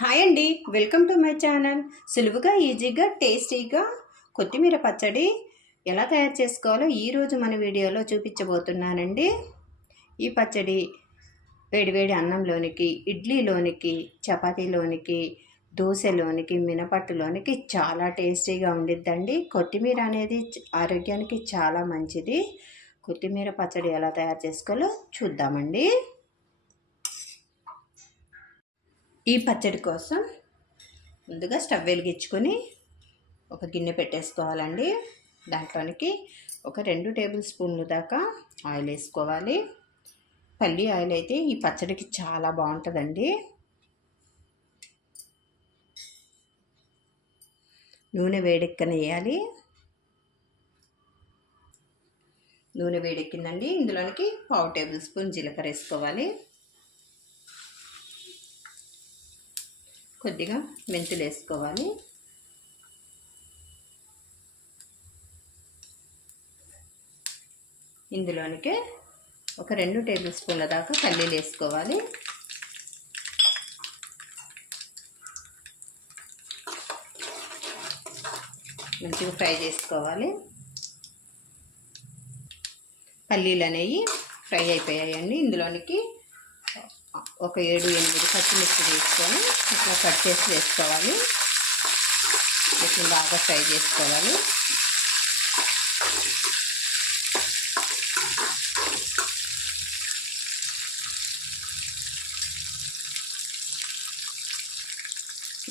Hi అండి, welcome to my channel. సులువుగా ఈజీగా టేస్టీగా కొత్తిమీర పచ్చడి ఎలా తయారు చేసుకోవాలో ఈరోజు మన వీడియోలో చూపించబోతున్నానండి. ఈ పచ్చడి వేడివేడి అన్నంలోనికి, ఇడ్లీలోనికి, చపాతీలోనికి, దోశలోనికి, మినపట్టులోనికి చాలా టేస్టీగా ఉండిద్దండి. కొత్తిమీర అనేది ఆరోగ్యానికి చాలా మంచిది. కొత్తిమీర పచ్చడి ఎలా తయారు చేసుకోవాలో చూద్దామండి. ఈ పచ్చడి కోసం ముందుగా స్టవ్ వెలిగించుకొని ఒక గిన్నె పెట్టేసుకోవాలండి. దాంట్లోనికి ఒక 2 టేబుల్ స్పూన్లు దాకా ఆయిల్ వేసుకోవాలి. పల్లి ఆయిల్ అయితే ఈ పచ్చడికి చాలా బాగుంటుందండి. నూనె వేడెక్కనేయాలి. నూనె వేడెక్కిందండి. ఇందులోనికి 1/2 టేబుల్ స్పూన్ జీలకర్ర వేసుకోవాలి. కొద్దిగా మెంతులు వేసుకోవాలి. ఇందులోనికి ఒక 2 టేబుల్ స్పూన్ల దాకా పల్లీలు వేసుకోవాలి. మంచిగా ఫ్రై చేసుకోవాలి. పల్లీలు అనేవి ఫ్రై అయిపోయాయండి. ఇందులోనికి ఒక 7-8 పచ్చిమిర్చి తీసుకొని ఇట్లా కట్ చేసి వేసుకోవాలి. ఇట్లా బాగా ఫ్రై చేసుకోవాలి.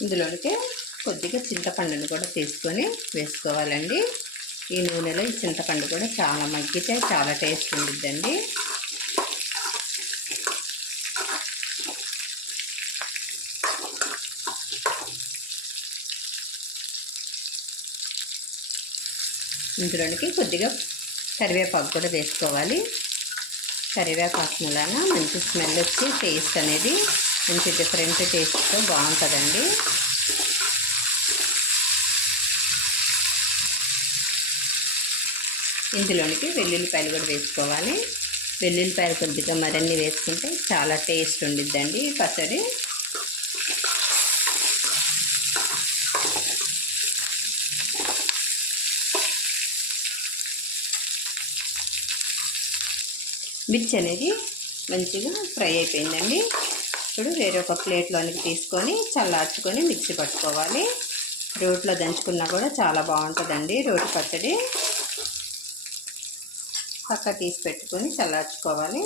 ఇందులోనికి కొద్దిగా చింతపండుని కూడా తీసుకొని వేసుకోవాలండి. ఈ నూనెలో ఈ చింతపండు కూడా చాలా మగ్గితే చాలా టేస్ట్ ఉండిద్దండి. ఇందులోనికి కొద్దిగా కరివేపాకు కూడా వేసుకోవాలి. కరివేపాకు వలన మంచి స్మెల్ వచ్చి టేస్ట్ అనేది మంచి డిఫరెంట్ టేస్ట్తో బాగుంటుందండి. ఇందులోనికి వెల్లుల్లిపాయలు కూడా వేసుకోవాలి. వెల్లుల్లిపాయలు కొద్దిగా మరిన్ని వేసుకుంటే చాలా టేస్ట్ ఉండిద్దండి పచ్చడి. మిర్చి అనేది మంచిగా ఫ్రై అయిపోయిందండి. ఇప్పుడు వేరొక ప్లేట్లోనికి తీసుకొని చల్లార్చుకొని మిక్సీ పట్టుకోవాలి. రోట్లో దంచుకున్నా కూడా చాలా బాగుంటుందండి రోటి పచ్చడి. పక్క తీసి పెట్టుకొని చల్లార్చుకోవాలి.